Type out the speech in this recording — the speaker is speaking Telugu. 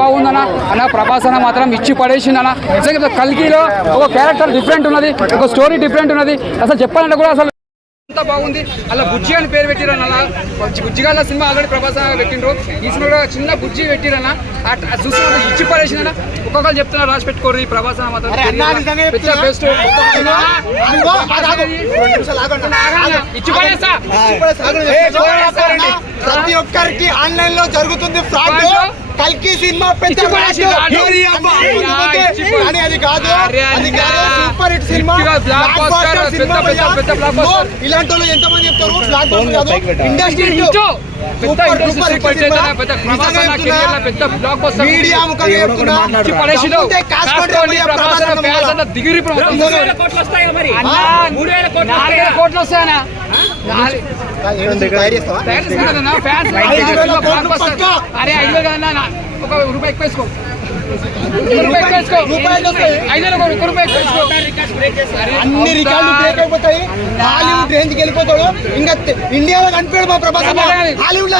బాగుందన్న అన్న. ప్రభాస్ అన్న మాత్రం ఇచ్చి పడేసిందన్న. నిజంగా కల్కిలో ఒక క్యారెక్టర్ డిఫరెంట్ ఉన్నది, ఒక స్టోరీ డిఫరెంట్ ఉన్నది. అసలు చెప్పాలంటే కూడా అసలు అంతా బాగుంది. అలా బుజ్జి అని పేరు పెట్టిరన్న. అలా బుజ్జిగాల సినిమా ఆల్రెడీ ప్రభాస్ పెట్టిండ్రు, ఈ సినిమా కూడా చిన్న బుజ్జి పెట్టిరన్న. చూస్తున్నా ఇచ్చి పడేసిందన్న. ఒక్కొక్కరు చెప్తున్నారు రాసి పెట్టుకోరు ఈ ప్రభాస్ మాత్రం బెస్ట్. ఇచ్చి పడేస్తా. ప్రతి ఒక్కరికి ఆన్లైన్ లో జరుగుతుంది ఫ్రాడ్. కల్కి సినిమా పెద్ద కానీ అది కాదు, అది కాదు సూపర్ హిట్ సినిమా. ఇలాంటి వాళ్ళు ఎంతమంది చెప్తారు బ్లాక్ బస్టర్ కాదు, ఇండస్ట్రీ మీడియా ముఖంగా చెప్తున్నా. దిగిరి 3,000 కోట్లు వస్తాయనా? అరే 5,000 కదా, ఒక రూపాయి ఎక్కువ వేసుకో. అన్ని రికార్డులు బ్రేక్ అయిపోతాయి. హాలీవుడ్ రేంజ్ కి వెళ్ళిపోతాడు. ఇంకా ఇండియాలో కనిపించడు మా ప్రభాస్. హాలీవుడ్ లో